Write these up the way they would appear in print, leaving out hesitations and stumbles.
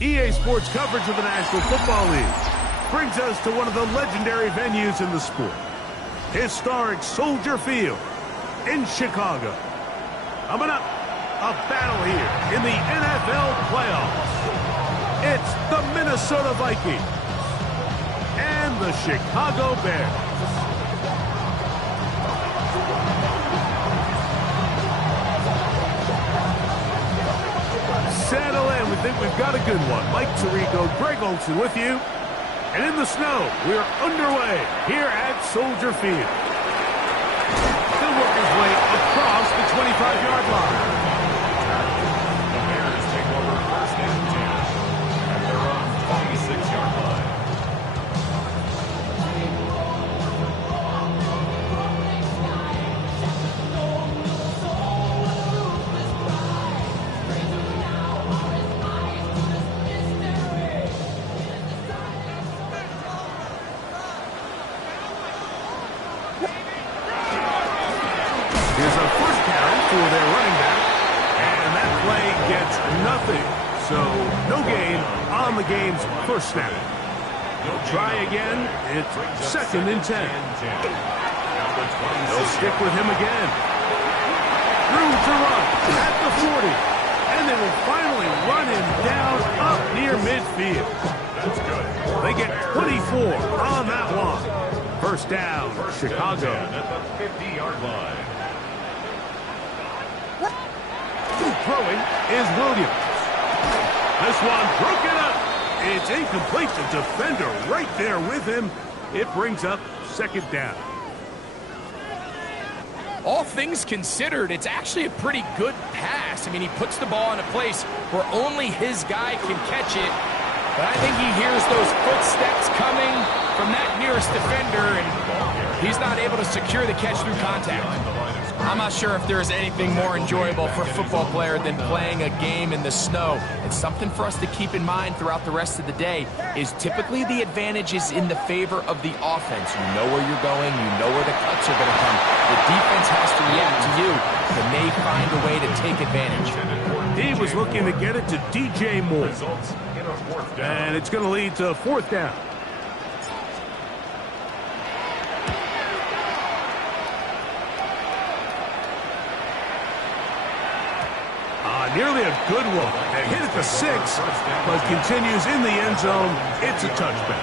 EA Sports coverage of the National Football League brings us to one of the legendary venues in the sport. Historic Soldier Field in Chicago. Coming up, a battle here in the NFL playoffs. It's the Minnesota Vikings and the Chicago Bears. Settle in. We think we've got a good one. Mike Tirico, Greg Olsen with you. And in the snow, we're underway here at Soldier Field. He'll work his way across the 25-yard line. The Bears take over first and 10 at their own 26-yard line. So, no gain on the game's first snap. Try again. It's second and 10. They'll stick with him again. Room to run at the 40. And they will finally run him down up near midfield. They get 24 on that one. First down, Chicago. At the 50-yard line. Throwing is Williams. This one broken up. It's incomplete. The defender right there with him. It brings up second down. All things considered, it's actually a pretty good pass. I mean, he puts the ball in a place where only his guy can catch it. But I think he hears those footsteps coming from that nearest defender, and he's not able to secure the catch through contact. I'm not sure if there is anything more enjoyable for a football player than playing a game in the snow. And something for us to keep in mind throughout the rest of the day is typically the advantage is in the favor of the offense. You know where you're going. You know where the cuts are going to come. The defense has to react to you. They may find a way to take advantage. He was looking to get it to DJ Moore. And it's going to lead to fourth down. Nearly a good one. They hit it to 6, but continues in the end zone. It's a touchback.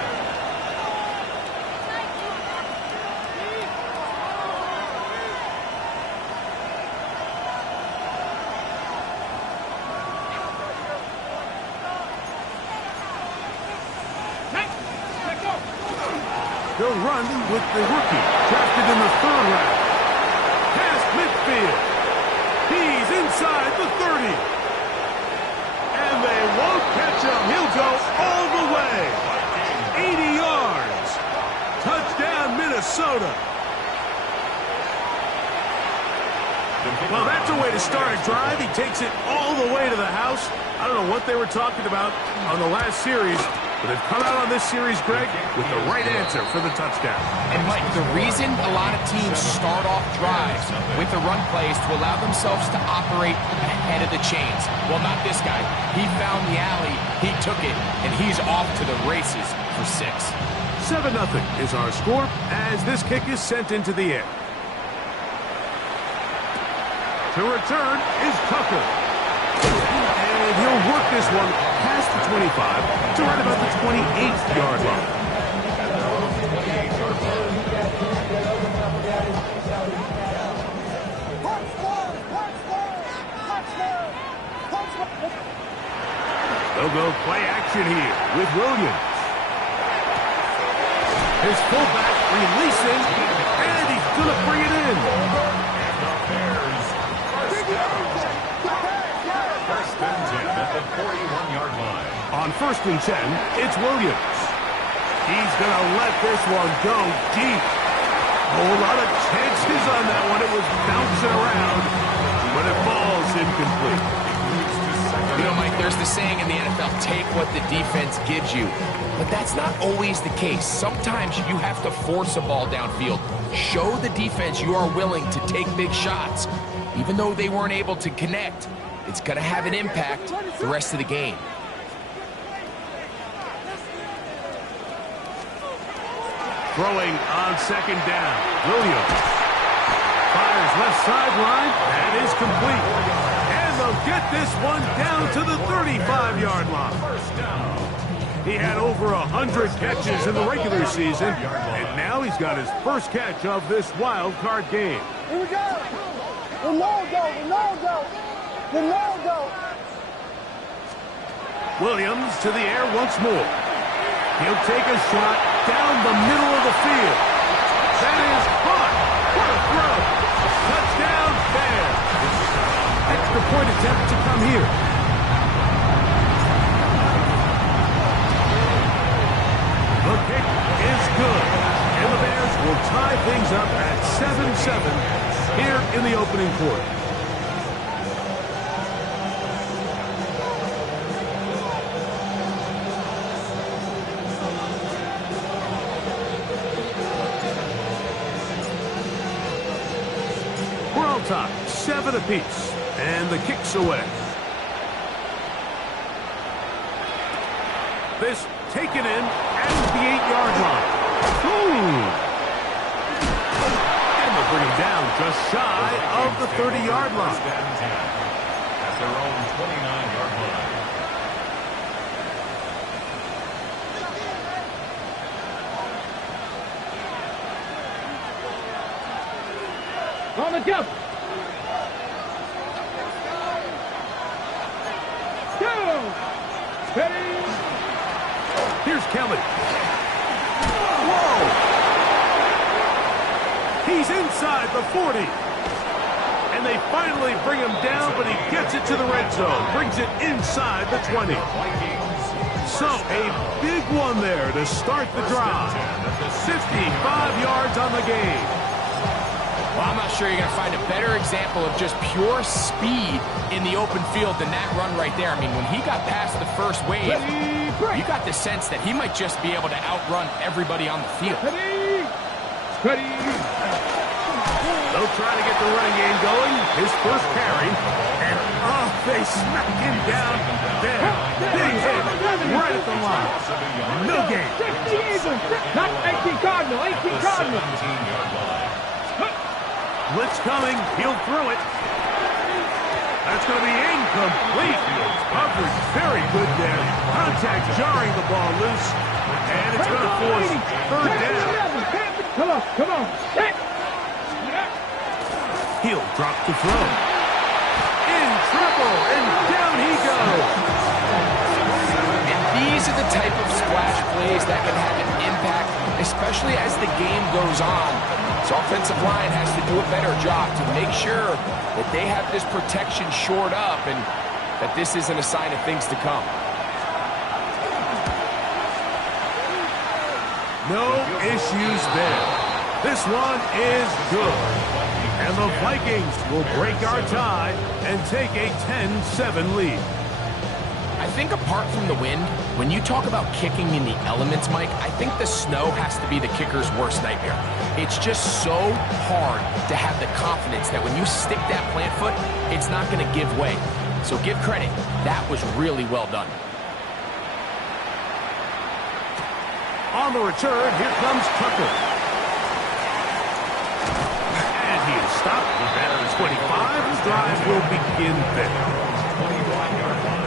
They'll run with the rookie, drafted in the 3rd round. Past midfield. He's inside the 30. And they won't catch him. He'll go all the way. 80 yards. Touchdown, Minnesota. Well, that's a way to start a drive. He takes it all the way to the house. I don't know what they were talking about on the last series, but they've come out on this series, Greg, with the right answer for the touchdown. And, Mike, the reason a lot of teams start off drives with the run plays to allow themselves to operate ahead of the chains. Well, not this guy. He found the alley, he took it, and he's off to the races for 6. 7-0 is our score as this kick is sent into the air. To return is Tucker. And he'll work this one past the 25 to right about the 28-yard line. They'll go play action here with Williams. His fullback releasing, and he's going to bring it in. First and 10 at the 41-yard line. On first and 10, it's Williams. He's going to let this one go deep. A whole lot of chances on that one. It was bouncing around, but it falls incomplete. You know, Mike, there's the saying in the NFL, take what the defense gives you. But that's not always the case. Sometimes you have to force a ball downfield. Show the defense you are willing to take big shots. Even though they weren't able to connect, it's going to have an impact the rest of the game. Throwing on second down. Williams fires left sideline. That is complete. And they'll get this one down to the 35-yard line. He had over 100 catches in the regular season, and now he's got his first catch of this wild card game. Here we go. Ronaldo. Williams to the air once more. He'll take a shot down the middle of the field. That is caught. What a throw. Touchdown, Bears. Extra point attempt to come here. The kick is good. And the Bears will tie things up at 7-7 here in the opening quarter. We're all tied, 7 apiece, and the kick's away. This taken in at the 8-yard line. And they'll bring him down just shy of the 30-yard line. At their own 29-yard line. On the jump. Go. Ready. Here's Kelly. Whoa! He's inside the 40. And they finally bring him down, but he gets it to the red zone. Brings it inside the 20. So a big one there to start the drive. 55 yards on the game. Well, I'm not sure you're going to find a better example of just pure speed in the open field than that run right there. I mean, when he got past the first wave, you got the sense that he might just be able to outrun everybody on the field. Ready. They'll try to get the running game going. His first carry. And they smack him down there. Big hit right at the line. No gain. 60 even. Not 18 Cardinal. 18 Cardinal. Blitz coming. He'll throw it. That's going to be incomplete. Coverage very good there. Contact jarring the ball loose. And it's going to force third down. Come on. He'll drop to throw. In trouble. And down he goes. And these are the type of splash plays that can have an impact, especially as the game goes on. So offensive line has to do a better job to make sure that they have this protection shored up and that this isn't a sign of things to come. No issues there. This one is good. And the Vikings will break our tie and take a 10-7 lead. I think apart from the wind, when you talk about kicking in the elements, Mike, I think the snow has to be the kicker's worst nightmare. It's just so hard to have the confidence that when you stick that plant foot, it's not going to give way. So give credit. That was really well done. On the return, here comes Tucker. And he is stopped. The batter is 25. The drive will begin there. 21-yard line.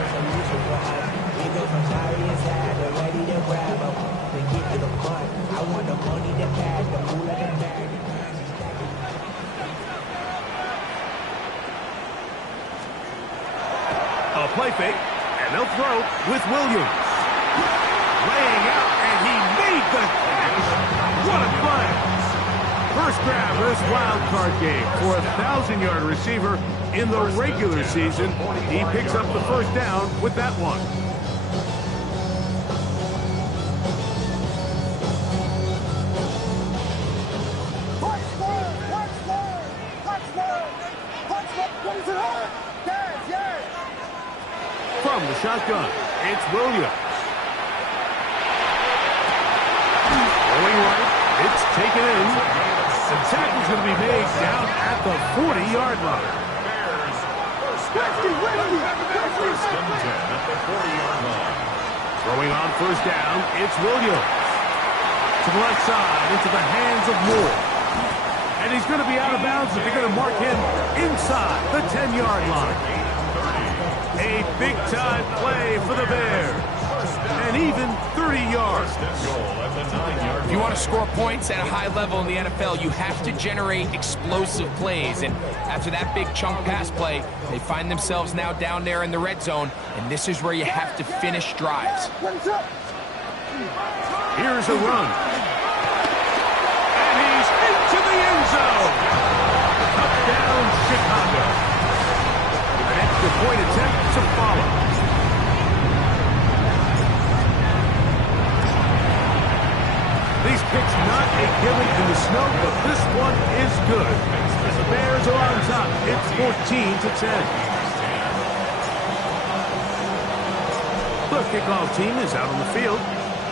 A play fake, and they'll throw with Williams. Laying out, and he made the catch. What a play. First grab of this wild card game for a 1,000-yard receiver in the regular season. He picks up the first down with that one. From the shotgun, it's Williams. Going right, it's taken in. The tackle's going to be made down at the 40-yard line. First and 10 at the 40-yard line. Throwing on first down, it's Williams. To to the left side into the hands of Moore. And he's going to be out of bounds if they're going to mark him inside the 10-yard line. A big-time play for the Bears. And even 30 yards. If you want to score points at a high level in the NFL, you have to generate explosive plays. And after that big chunk pass play, they find themselves now down there in the red zone. And this is where you have to finish drives. Here's a run. And he's into the end zone. Touchdown, Chicago. An extra point attempt to follow. These kicks not a given in the snow, but this one is good. As the Bears are on top, it's 14-10. The kickoff team is out on the field,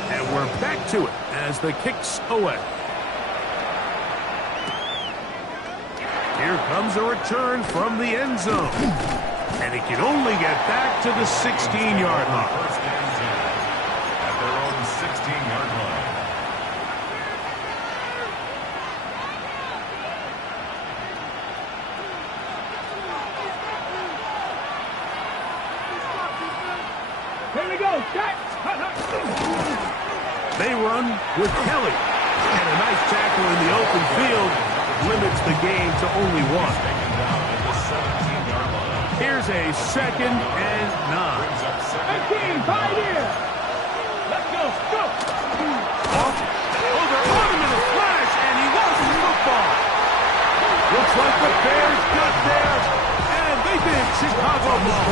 and we're back to it as the kick's away. Here comes a return from the end zone, and he can only get back to the 16-yard line. First and 10 at their own 16-yard line. Here we go. They run with Kelly. And a nice tackle in the open field limits the game to only one. Taken down at the 17-yard line. Here's a 2nd and 9. Brings up 18, 5 here. Let's go. Go. Off. Oh, they're on him in a flash, and he lost the football. Looks like the Bears got there, and they did. Chicago ball.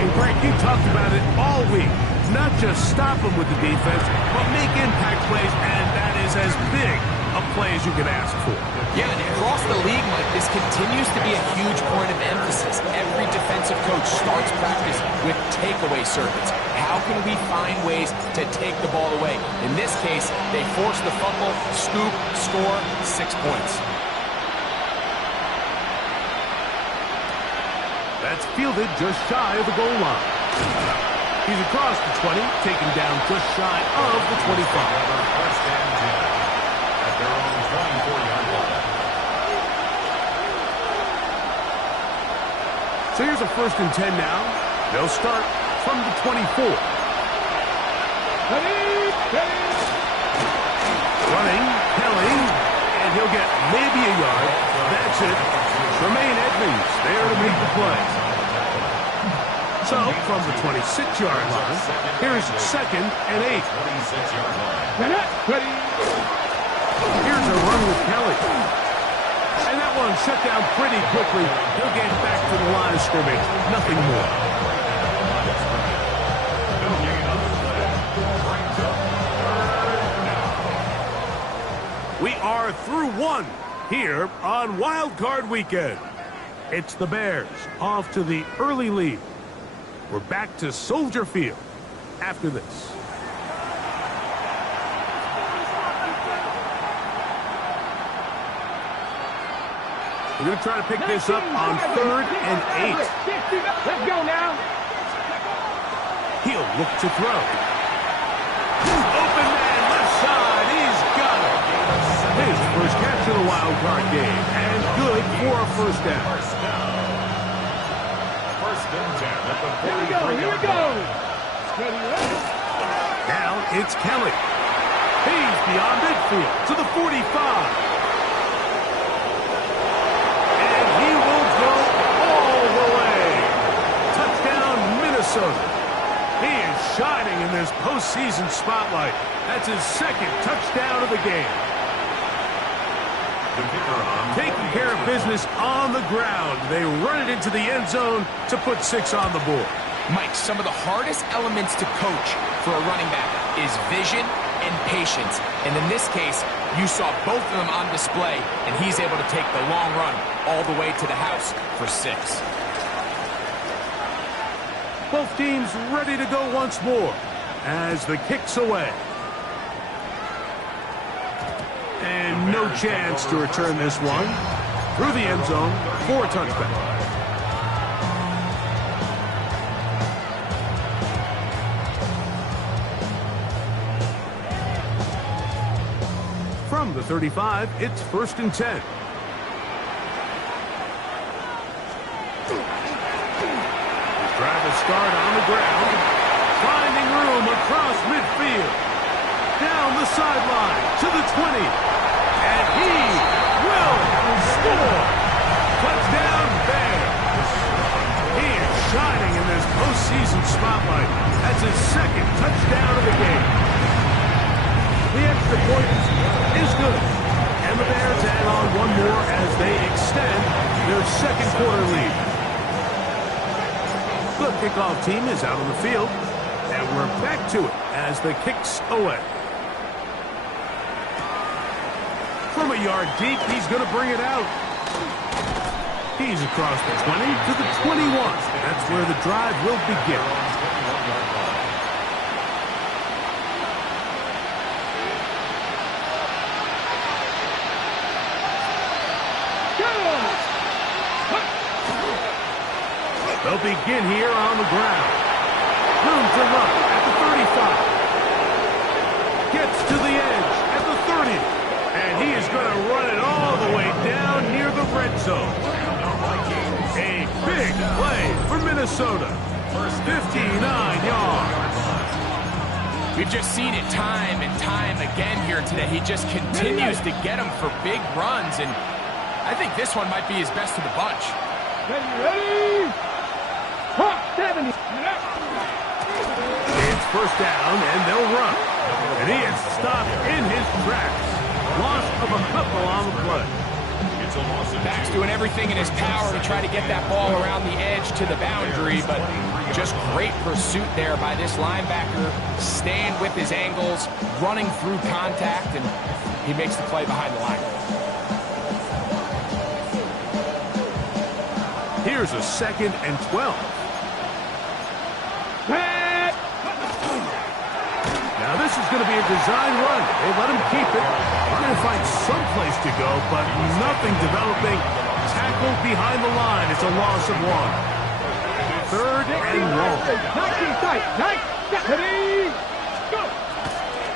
And Greg, you talked about it all week. Not just stop them with the defense, but make impact plays, and that is as big a play as you can ask for. Yeah, and across the league, Mike, this continues to be a huge point of emphasis. Every defensive coach starts practice with takeaway circuits. How can we find ways to take the ball away? In this case, they force the fumble, scoop, score, 6 points. That's fielded just shy of the goal line. He's across the 20, taken down just shy of the 25. first and 10 at their own 24-yard line. So here's a 1st and 10 now. They'll start from the 24. Running, Kelly, and he'll get maybe a yard. That's it. Tremaine Edmonds there to make the play. So from the 26-yard line, here's 2nd and 8. 26-yard line. Here's a run with Kelly. And that one shut down pretty quickly. He'll get back to the line of scrimmage. Nothing more. We are through one here on Wild Card Weekend. It's the Bears off to the early lead. We're back to Soldier Field after this. We're going to try to pick this up on 3rd and 8. Let's go now. He'll look to throw. Open man, left side. He's got it. His first catch of the wild card game. And good for a first down. First and 10 at the 43. Here we go. Now it's Kelly. He's beyond midfield to the 45. And he will go all the way. Touchdown, Minnesota. He is shining in this postseason spotlight. That's his 2nd touchdown of the game. Taking care of business on the ground. They run it into the end zone to put 6 on the board. Mike, some of the hardest elements to coach for a running back is vision and patience. And in this case, you saw both of them on display, and he's able to take the long run all the way to the house for 6. Both teams ready to go once more as the kick's away. And no chance to return this one. Through the end zone for a touchback. From the 35, it's 1st and 10. Drive a start on the ground, finding room across midfield, down the sideline to the 20, and he will score. Touchdown Bears. He is shining in this postseason spotlight. That's his 2nd touchdown of the game. The extra point is good, and the Bears add on one more as they extend their 2nd quarter lead. The kickoff team is out on the field, and we're back to it as the kick's away. From a yard deep, he's going to bring it out. He's across the 20 to the 21. That's where the drive will begin. They'll begin here on the ground. Room to run at the 35. Gets to the edge at the 30. And he is going to run it all the way down near the red zone. A big play for Minnesota. 59 yards. We've just seen it time and time again here today. He just continues to get them for big runs, and I think this one might be his best of the bunch. Ready? 70. It's 1st down, and they'll run. And he is stopped in his tracks. Loss of a couple on the play. Back's doing everything in his power to try to get that ball around the edge to the boundary, but just great pursuit there by this linebacker, staying with his angles, running through contact, and he makes the play behind the line. Here's a 2nd and 12. Now this is going to be a design run. They let him keep it. We're going to find some place to go, but nothing developing. Tackled behind the line. It's a loss of 1. 3rd and long.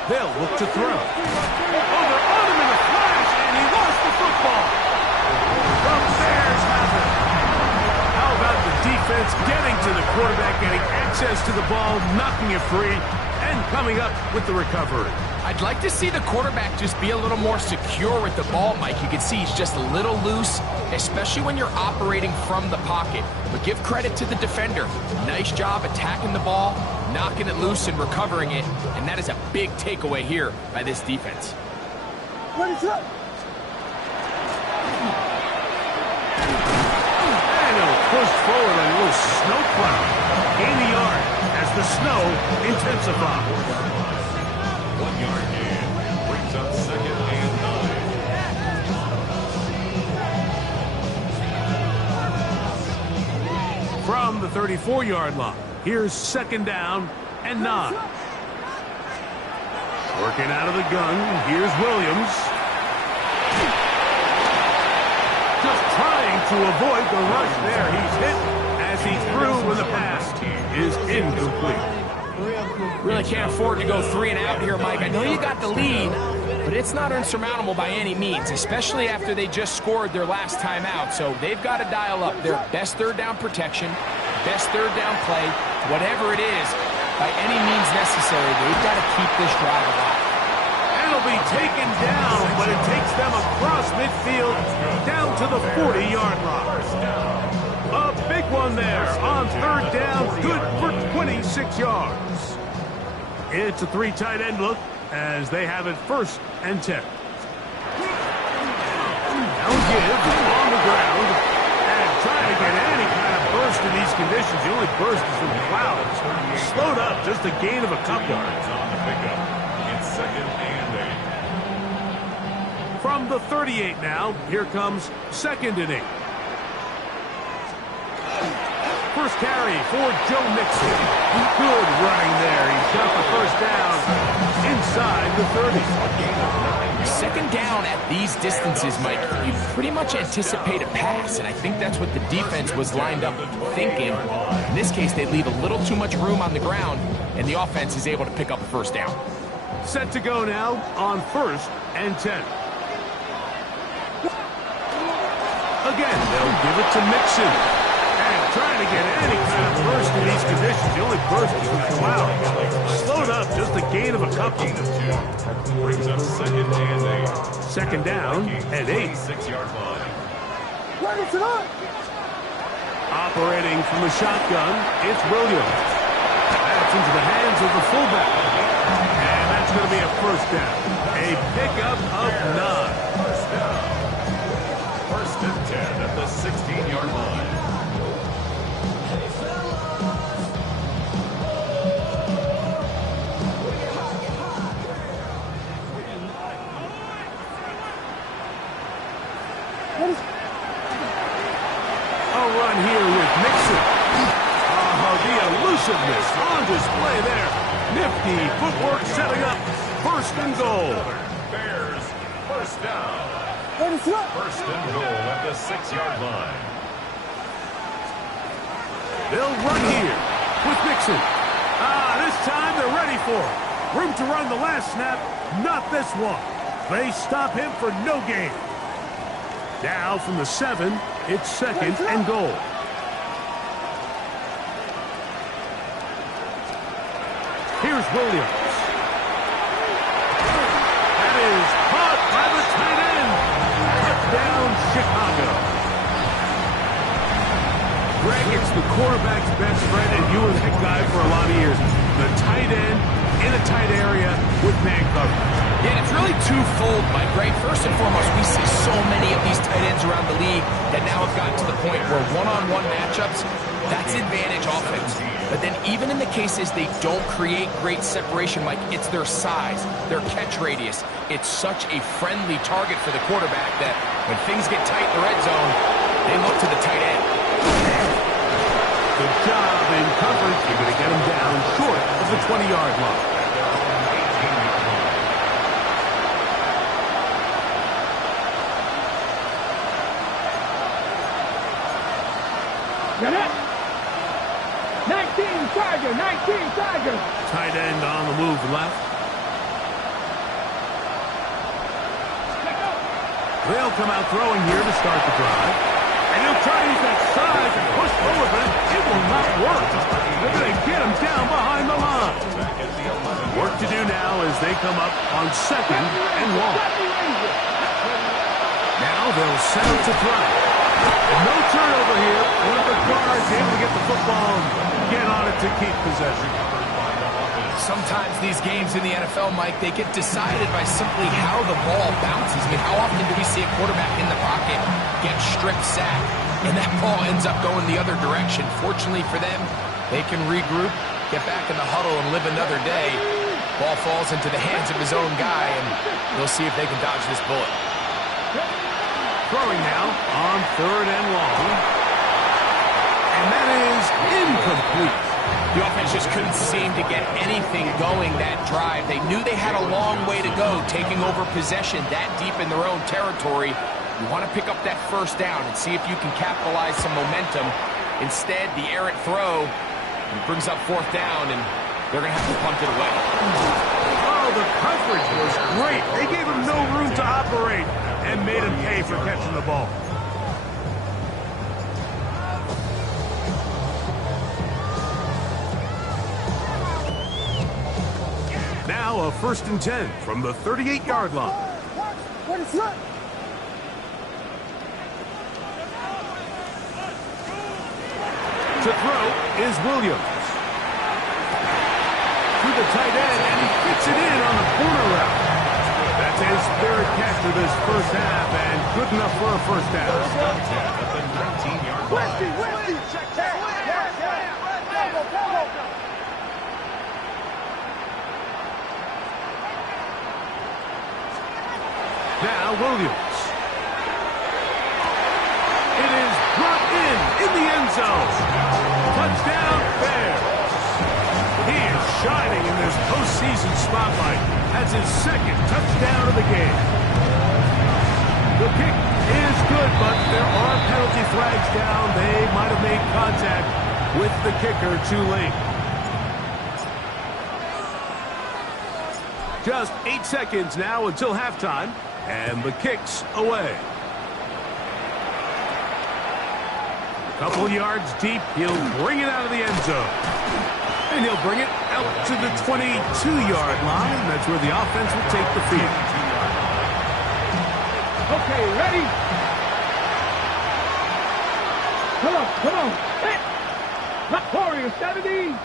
They'll look to throw. Oh, they're on him in a flash, and he lost the football. The Bears have it. How about the defense getting to the quarterback, getting access to the ball, knocking it free, and coming up with the recovery. I'd like to see the quarterback just be a little more secure with the ball, Mike. You can see he's just a little loose, especially when you're operating from the pocket. But give credit to the defender. Nice job attacking the ball, knocking it loose and recovering it. And that is a big takeaway here by this defense. What is up? And he'll push forward on a little snow cloud. Gain the yard as the snow intensifies. 1 yard gain brings up 2nd and 9. From the 34-yard line, here's 2nd down and 9. Working out of the gun, here's Williams. Just trying to avoid the rush there. He's hit as he threw when the pass is incomplete. Really can't afford to go 3 and out here, Mike. I know you got the lead, but it's not insurmountable by any means, especially after they just scored their last time out. So they've got to dial up their best 3rd down protection, best 3rd down play, whatever it is, by any means necessary. They've got to keep this drive alive. And it'll be taken down, but it takes them across midfield down to the 40-yard line. A big one there on 3rd down, good for 26 yards. It's a 3 tight end look as they have it 1st and 10. Now give on the ground and trying to get any kind of burst in these conditions. The only burst is in the clouds. Slowed up, just a gain of a couple. On the pickup. It's 2nd and 8. From the 38 now, here comes 2nd and 8. First carry for Joe Mixon. Good running there. He's got the 1st down inside the 30. 2nd down at these distances, Mike, you pretty much anticipate a pass, and I think that's what the defense was lined up thinking. In this case, they leave a little too much room on the ground, and the offense is able to pick up a 1st down. Set to go now on 1st and 10. Again, they'll give it to Mixon. And trying to get any kind of burst in these conditions. The only burst is with the cloud. Slowed up, just a gain of a couple. Brings up 2nd and 8. Second down and 8. 6-yard line. Operating from the shotgun, it's Williams. That's into the hands of the fullback. And that's going to be a first down. A pickup of 9. First down. 1st and 10 at the 16-yard line. A run here with Mixon. The elusiveness on display there. Nifty footwork setting up 1st and goal. Bears, first down. 1st and goal at the 6-yard line. They'll run here with Mixon. This time they're ready for it. Room to run the last snap, not this one. They stop him for no gain. Now from the 7, it's 2nd and goal. Here's Williams. That is caught by the tight end. Touchdown, Chicago. Greg, it's the quarterback's best friend, and you were that guy for a lot of years. The tight end in a tight area with man coverage. Yeah, it's really twofold, Mike, right? First and foremost, we see so many of these tight ends around the league that now have gotten to the point where one-on-one matchups, that's advantage offense. But then even in the cases they don't create great separation, Mike, it's their size, their catch radius. It's such a friendly target for the quarterback that when things get tight in the red zone, they look to the tight end. Good job in coverage. You're going to get him down short of the 20-yard line. Get it? 19 Tiger, 19 Tiger. Tight end on the move left. They'll come out throwing here to start the drive. And he'll try to use that size and push forward, but it will not work. They're going to get him down behind the line. Work to do now as they come up on 2nd and 1. Now they'll set up to throw. No turnover here. One of the guards able to get the football and get on it to keep possession. Sometimes these games in the NFL, Mike, they get decided by simply how the ball bounces. I mean, how often do we see a quarterback in the pocket get strip sacked, and that ball ends up going the other direction? Fortunately for them, they can regroup, get back in the huddle, and live another day. Ball falls into the hands of his own guy, and they'll see if they can dodge this bullet. Throwing now on 3rd and long. And that is incomplete. The offense just couldn't seem to get anything going that drive. They knew they had a long way to go, taking over possession that deep in their own territory. You want to pick up that first down and see if you can capitalize some momentum. Instead, the errant throw brings up 4th down, and they're going to have to punt it away. Oh, the coverage was great. They gave him no room to operate and made him pay for catching the ball. Now a 1st and 10 from the 38-yard line. What is that? To throw is Williams. To the tight end, and he fits it in on the corner route. That's his 3rd catch of this first half, and good enough for a first down. At the 19-yard line. Now Williams. It is brought in the end zone. Touchdown, Bears. He is shining in this postseason spotlight. That's his 2nd touchdown of the game. The kick is good, but there are penalty flags down. They might have made contact with the kicker too late. Just 8 seconds now until halftime, and the kick's away. A couple yards deep, he'll bring it out of the end zone. And he'll bring it out to the 22-yard line. That's where the offense will take the field. Okay, ready? Come on. Hit! Warriors, 70.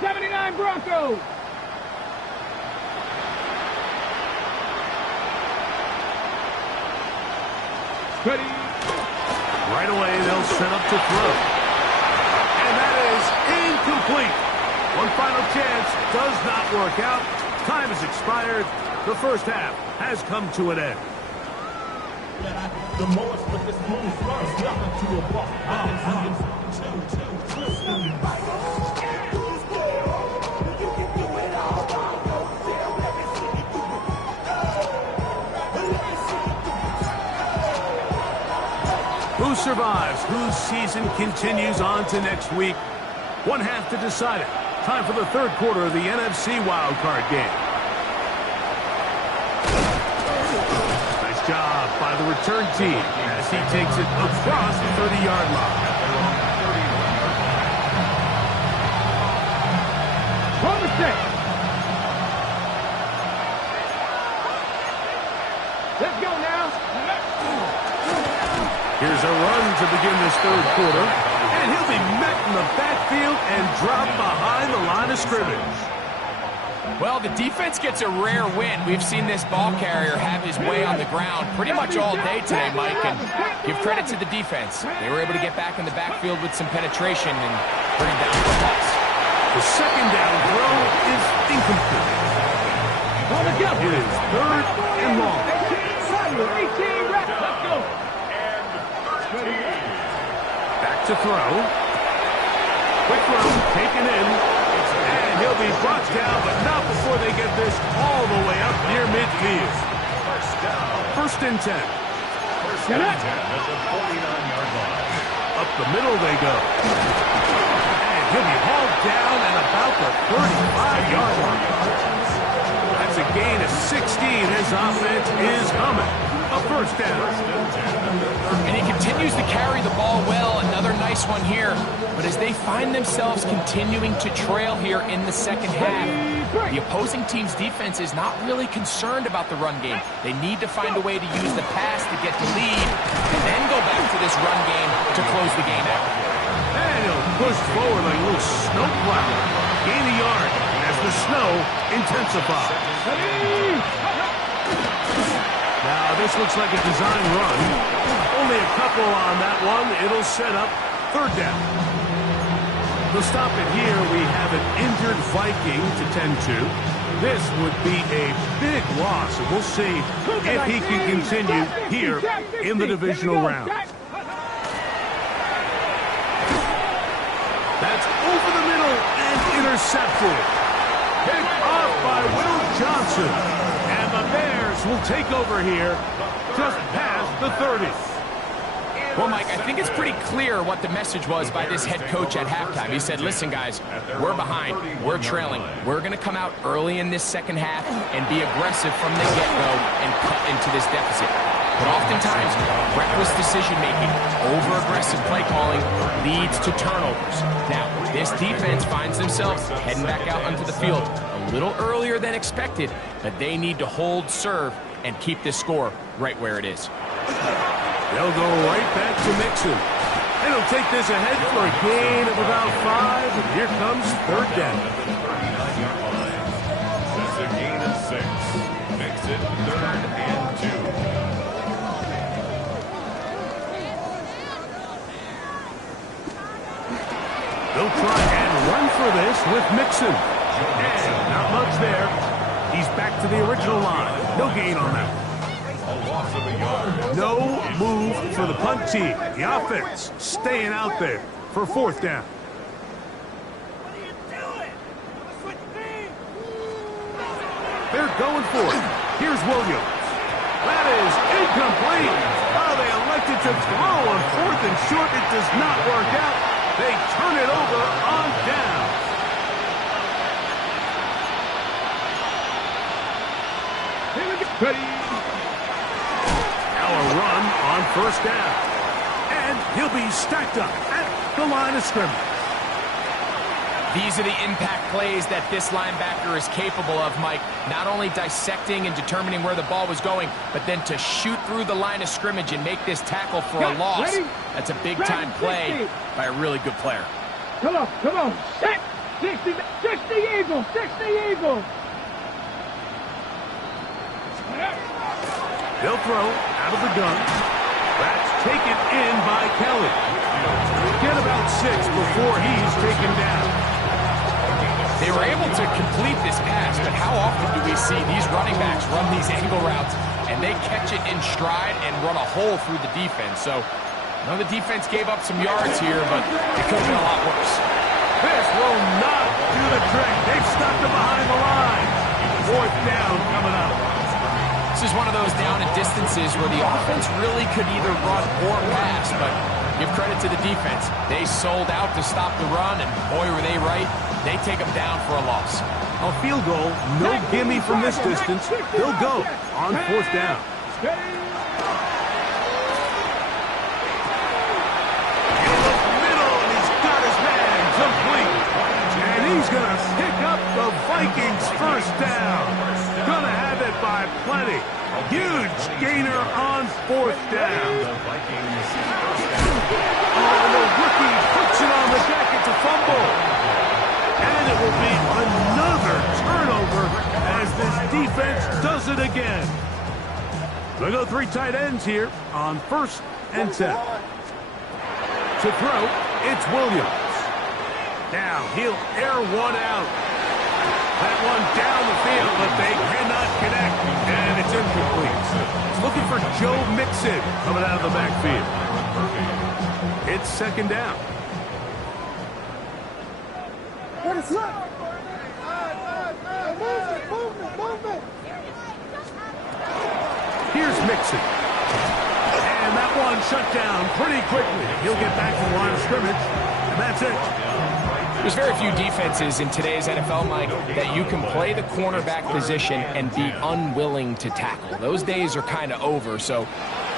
79 Broncos. Ready? Right away, they'll set up to throw. And that is incomplete. One final chance does not work out. Time has expired. The first half has come to an end. The most with this move first, nothing to a ball. Who survives? Whose season continues on to next week? One half to decide it. Time for the third quarter of the NFC wildcard game. Nice job by the return team as he takes it across the 30-yard line. One mistake. Let's go now. Here's a run to begin this third quarter, and he'll be met in the backfield and dropped behind the line of scrimmage. Well, the defense gets a rare win. We've seen this ball carrier have his way on the ground pretty much all day today, Mike, and give credit to the defense. They were able to get back in the backfield with some penetration and bring it down for a loss. The second down throw is incomplete. It is third and long. 18 reps. Let's go. Back to throw. Quick throw, taken in. And he'll be brought down, but not before they get this all the way up near midfield. First and 10. First and 10 at the 49-yard line. Up the middle they go. And he'll be hauled down at about the 35-yard line. That's a gain of 16. His offense is humming. A first down. And he continues to carry the ball well. Another nice one here. But as they find themselves continuing to trail here in the second half, the opposing team's defense is not really concerned about the run game. They need to find a way to use the pass to get the lead and then go back to this run game to close the game out. And he'll push forward like a little snow plow. Gain a yard as the snow intensifies. Now, this looks like a design run. Only a couple on that one. It'll set up third down. We'll stop it here. We have an injured Viking to tend to. This would be a big loss. And we'll see if he can continue here in the divisional round. That's over the middle and intercepted. Picked off by Will Johnson. And the Bears will take over here just past the 30. Well, Mike, I think it's pretty clear what the message was by this head coach at halftime. He said, listen, guys, we're behind. We're trailing. We're going to come out early in this second half and be aggressive from the get-go and cut into this deficit. But oftentimes, reckless decision-making, over-aggressive play calling leads to turnovers. Now, this defense finds themselves heading back out onto the field a little earlier than expected, but they need to hold serve and keep this score right where it is. They'll go right back to Mixon. And he'll take this ahead for a gain of about 5. And here comes third down. That's a gain of 6. Makes it 3rd and 2. They'll try and run for this with Mixon. And not much there. He's back to the original line. No gain on that. A loss of a yard. No move for the punt team. The offense staying out there for fourth down. They're going for it. Here's Williams. That is incomplete. Oh, they elected to throw on 4th and short. It does not work out. They turn it over on down. Here we go. Ready. Now a run on first down. And he'll be stacked up at the line of scrimmage. These are the impact plays that this linebacker is capable of, Mike. Not only dissecting and determining where the ball was going, but then to shoot through the line of scrimmage and make this tackle for a loss. That's a big-time play by a really good player. Come on. Set. 60 Eagles. 60 Eagles. They'll throw out of the gun. That's taken in by Kelly. Get about 6 before he's taken down. They were able to complete this pass, but how often do we see these running backs run these angle routes and they catch it in stride and run a hole through the defense? So, I know the defense gave up some yards here, but it could have been a lot worse. This will not do the trick. They've stopped him behind the line. 4th down coming up. This is one of those down and distances where the offense really could either run or pass, but give credit to the defense. They sold out to stop the run, and boy, were they right. They take them down for a loss. A field goal, no gimme from this distance. They'll go on 4th down. In the middle, and he's got his man complete. And he's going to pick up the Vikings' 1st down. Going to have it by plenty. Huge gainer on 4th down. Oh, the rookie puts it on the deck. It's a fumble. And it will be another turnover as this defense does it again. They'll go 3 tight ends here on 1st and 10. To throw, it's Williams. Now he'll air one out. That one down the field, but they cannot connect, and it's incomplete. He's looking for Joe Mixon coming out of the backfield. It's 2nd down. Here's Mixon. And that one shut down pretty quickly. He'll get back to the line of scrimmage, and that's it. There's very few defenses in today's NFL, Mike, that you can play the cornerback position and be unwilling to tackle. Those days are kind of over, so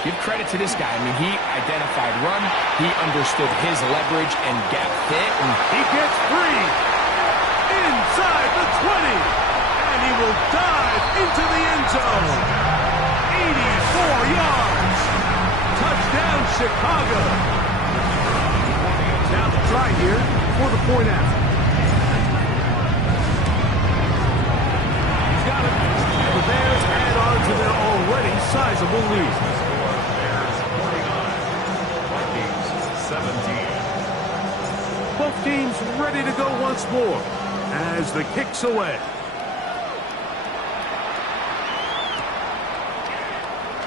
give credit to this guy. I mean, he identified run, he understood his leverage and gap fit, and he gets free inside the 20, and he will dive into the end zone. 84 yards. Touchdown, Chicago. Now the try here for the point out. He's got it. The Bears add on to their already sizable lead. Bears 49, Vikings 17. Both teams ready to go once more as the kick's away.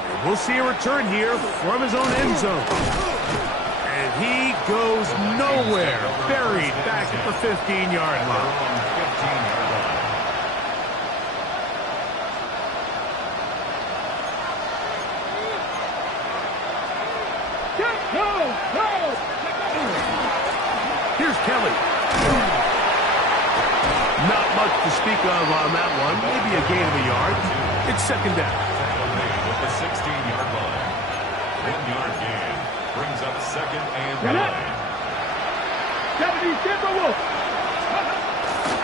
And we'll see a return here from his own end zone. And he goes nowhere, buried back at the 15-yard line. 15-yard line. Here's Kelly. Not much to speak of on that one. Maybe a gain of a yard. It's 2nd down. With the 16-yard line. 1-yard gain. Brings up 2nd and 9.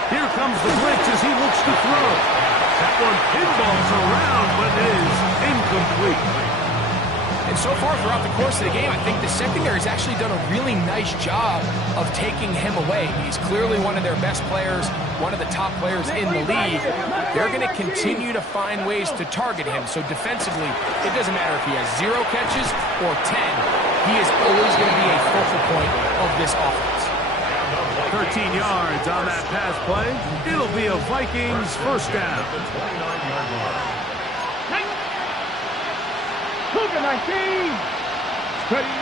Here comes the blitz as he looks to throw. That one pinballs around, but is incomplete. And so far throughout the course of the game, I think the secondary has actually done a really nice job of taking him away. He's clearly one of their best players, one of the top players in the league. They're going to continue to find ways to target him. So defensively, it doesn't matter if he has 0 catches or 10. He is always going to be a focal point of this offense. 13 yards on that pass play. It'll be a Vikings 1st down. The 29-yard line. Cougar 19. Ready.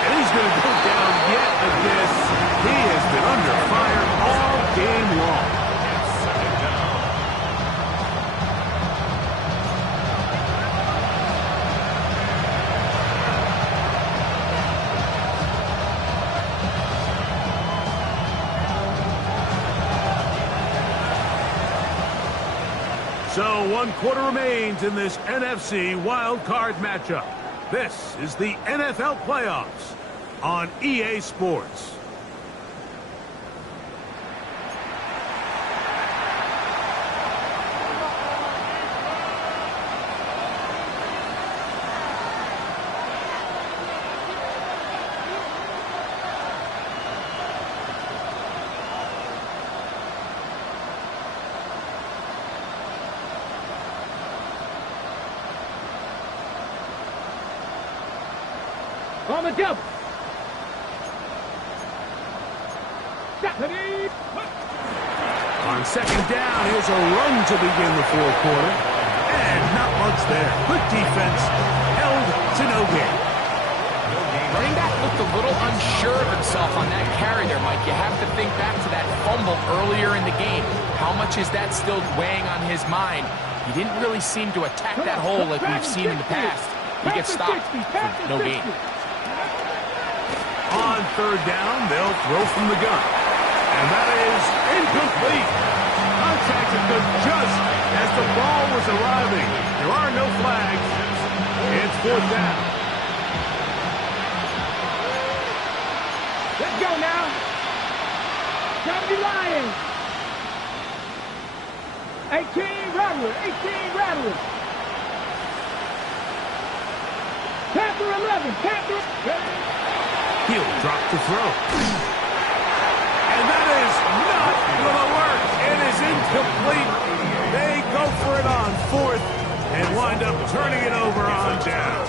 And he's going to go down yet again. He has been under fire all game long. It's 2nd down. So 1 quarter remains in this NFC Wild Card matchup. This is the NFL Playoffs on EA Sports. On the double. On second down, here's a run to begin the fourth quarter. And not much there. Good defense. Held to no gain. Running back looked a little unsure of himself on that carry there, Mike. You have to think back to that fumble earlier in the game. How much is that still weighing on his mind? He didn't really seem to attack that hole like we've seen in the past. He gets stopped for no gain. On third down, they'll throw from the gun. And that is incomplete. Contact is good just as the ball was arriving. There are no flags. It's fourth down. Let's go now. W Lions. 18 Rattlers. 18 Rattlers. Panther 11. Panther. He'll drop the throw. And that is not going to work. It is incomplete. They go for it on fourth and wind up turning it over on down.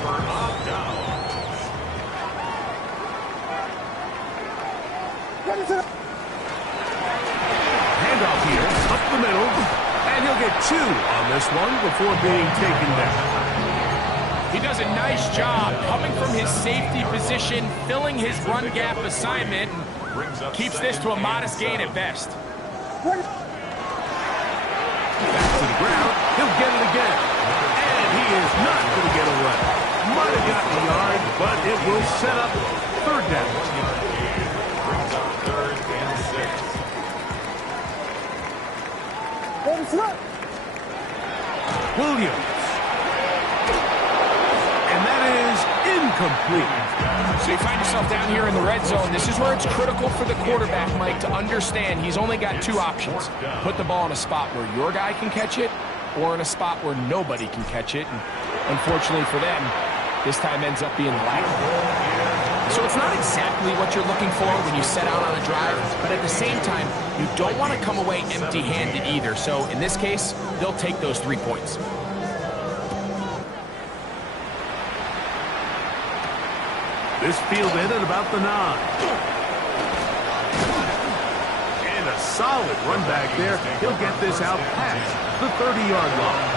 Handoff here, up the middle. And he'll get 2 on this one before being taken down. He does a nice job coming from his safety position, filling his run gap assignment, and keeps this to a modest gain at best. Back to the ground. He'll get it again. And he is not going to get away. Might have gotten a yard, but it will set up third down. Brings up 3rd and 6. Williams. Incomplete. So you find yourself down here in the red zone. This is where it's critical for the quarterback, Mike, to understand he's only got 2 options. Put the ball in a spot where your guy can catch it, or in a spot where nobody can catch it. And unfortunately for them, this time ends up being the latter. So it's not exactly what you're looking for when you set out on a drive, but at the same time, you don't want to come away empty-handed either. So in this case, they'll take those 3 points. This fielded at about the 9. And a solid run back there. He'll get this out past the 30-yard line.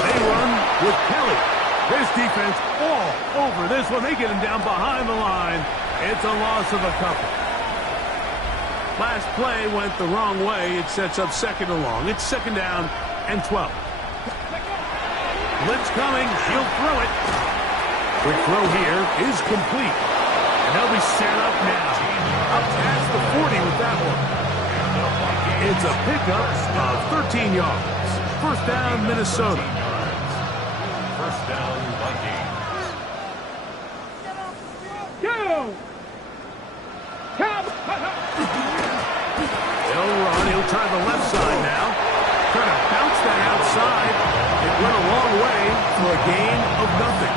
They run with Kelly. This defense all over this one. They get him down behind the line. It's a loss of a couple. Last play went the wrong way. It sets up second and long. It's second down and 12. Blitz coming. He'll throw it. Quick throw here is complete. And they'll be set up now. Up past the 40 with that one. It's a pickup of 13 yards. First down, Minnesota. First down, Vikings. Go! They'll run. He'll try the left side now. Trying to bounce that outside. It went a long way for a gain of nothing.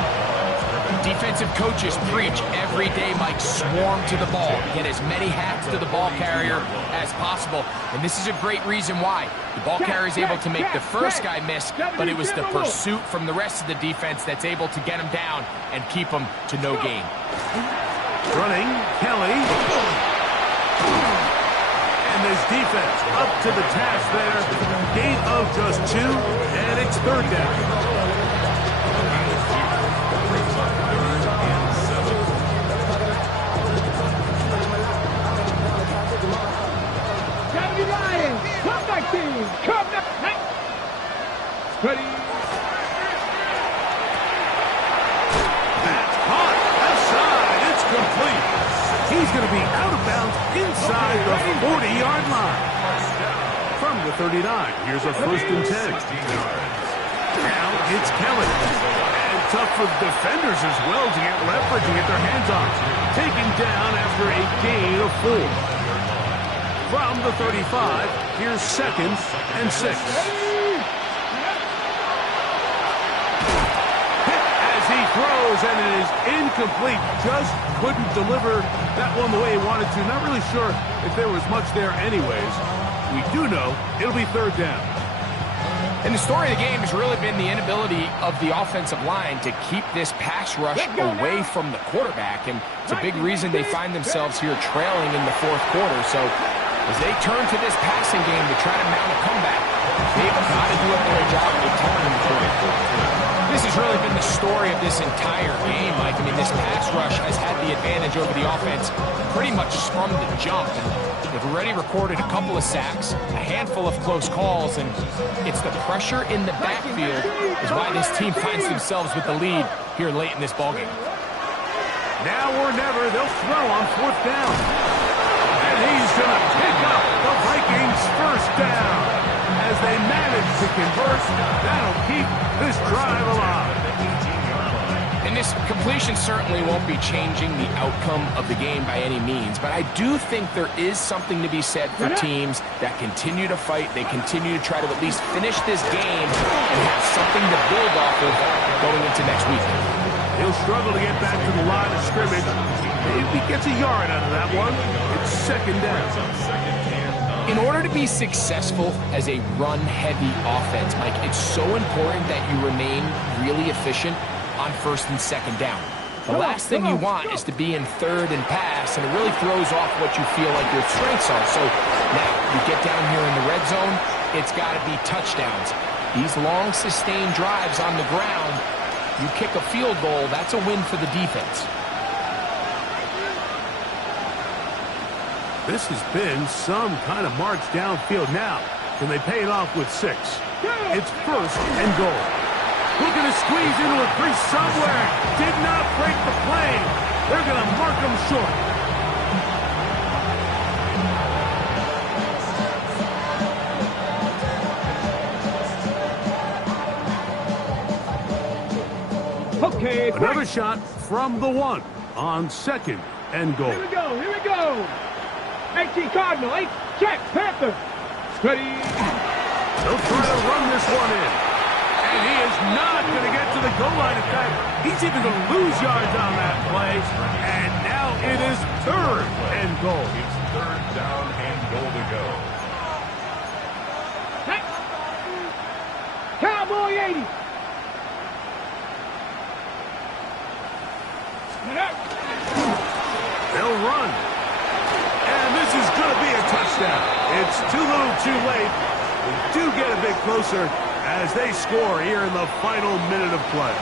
Defensive coaches preach every day, Mike, swarm to the ball. Get as many hats to the ball carrier as possible. And this is a great reason why. The ball carrier is able to make the first guy miss, but it was the pursuit from the rest of the defense that's able to get him down and keep him to no gain. Running, Kelly. And this defense up to the task there. Gain of just 2, and it's third down. going to be out of bounds inside the 40-yard line. From the 39, here's a 1st and 10. Now it's Kelly. And tough for defenders as well to get leverage and get their hands on. Taken down after a gain of 4. From the 35, here's 2nd and 6. He throws, and it is incomplete. Just couldn't deliver that one the way he wanted to. Not really sure if there was much there anyways. We do know it'll be 3rd down. And the story of the game has really been the inability of the offensive line to keep this pass rush away from the quarterback. And it's a big reason they find themselves here trailing in the 4th quarter. So as they turn to this passing game to try to mount a comeback, they've got to do a better job of returning the quarterback. This has really been the story of this entire game, Mike. I mean, this pass rush has had the advantage over the offense pretty much from the jump. And they've already recorded a couple of sacks, a handful of close calls, and it's the pressure in the backfield is why this team finds themselves with the lead here late in this ballgame. Now or never, they'll throw on 4th down. And he's going to pick up the Vikings' 1st down. As they manage to convert, that'll keep this drive alive. And this completion certainly won't be changing the outcome of the game by any means, but I do think there is something to be said for teams that continue to fight. They continue to try to at least finish this game and have something to build off of going into next week. He'll struggle to get back to the line of scrimmage. Maybe gets a yard out of that one. It's 2nd down. In order to be successful as a run-heavy offense, Mike, it's so important that you remain really efficient on 1st and 2nd down. The last thing you want is to be in 3rd and pass, and it really throws off what you feel like your strengths are. So now you get down here in the red zone, it's got to be touchdowns. These long, sustained drives on the ground, you kick a field goal, that's a win for the defense. This has been some kind of march downfield now. Can they pay it off with 6? It's 1st and goal. Looking to squeeze into a crease somewhere. Did not break the plane. They're going to mark him short. Okay, Another shot from the 1 on 2nd and goal. Here we go, here we go. 18 Cardinal, 8 check, Panther. Steady. They'll try to run this one in. And he is not going to get to the goal line. In fact, he's even going to lose yards on that play. And now it is 3rd and goal. It's 3rd down and goal to go. Hey. Cowboy 80. They'll run. And this is going to be a touchdown. It's too little too late. We do get a bit closer as they score here in the final minute of play.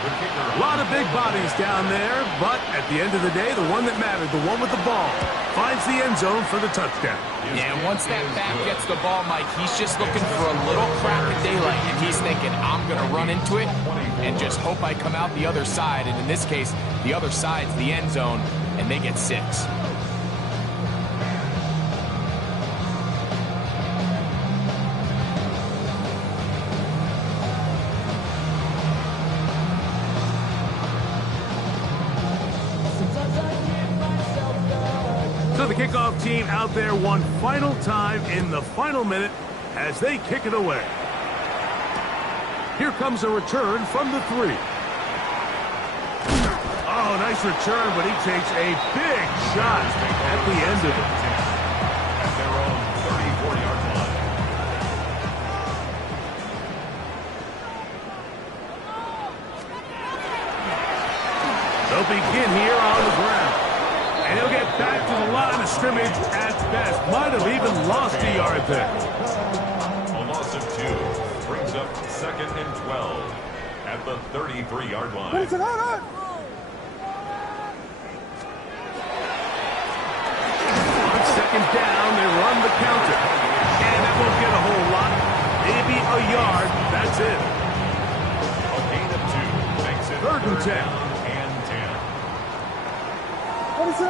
A lot of big bodies down there, but at the end of the day, the one that mattered, the one with the ball, finds the end zone for the touchdown. Yeah, once that back gets the ball, Mike, he's just looking for a little crack of daylight, and he's thinking, I'm going to run into it and just hope I come out the other side. And in this case, the other side's the end zone, and they get 6. So the kickoff team out there one final time in the final minute as they kick it away. Here comes a return from the 3. Oh, nice return, but he takes a big shot at the end of it. At their own 34-yard line. They'll begin here on the ground. And he'll get back to the line of scrimmage at best. Might have even lost a yard there. A loss of 2 brings up 2nd and 12 at the 33-yard line. On 2nd down, they run the counter. And that won't get a whole lot. Maybe a yard. That's it. A gain of 2 makes it 3rd and 10. and 10. So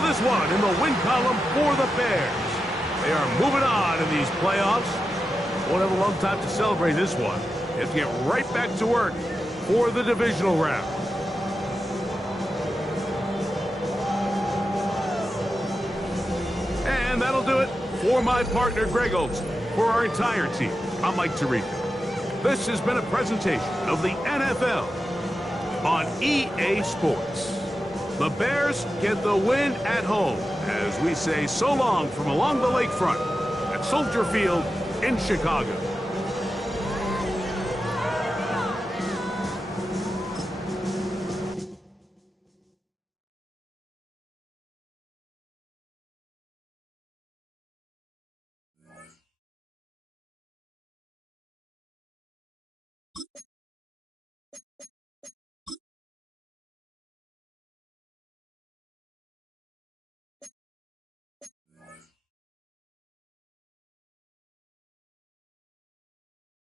this one in the win column for the Bears. They are moving on in these playoffs. Won't have a long time to celebrate this one. They have to get right back to work for the divisional round. And that'll do it for my partner, Greg Olson. For our entire team, I'm Mike Tirico. This has been a presentation of the NFL on EA Sports. The Bears get the win at home as we say so long from along the lakefront at Soldier Field in Chicago.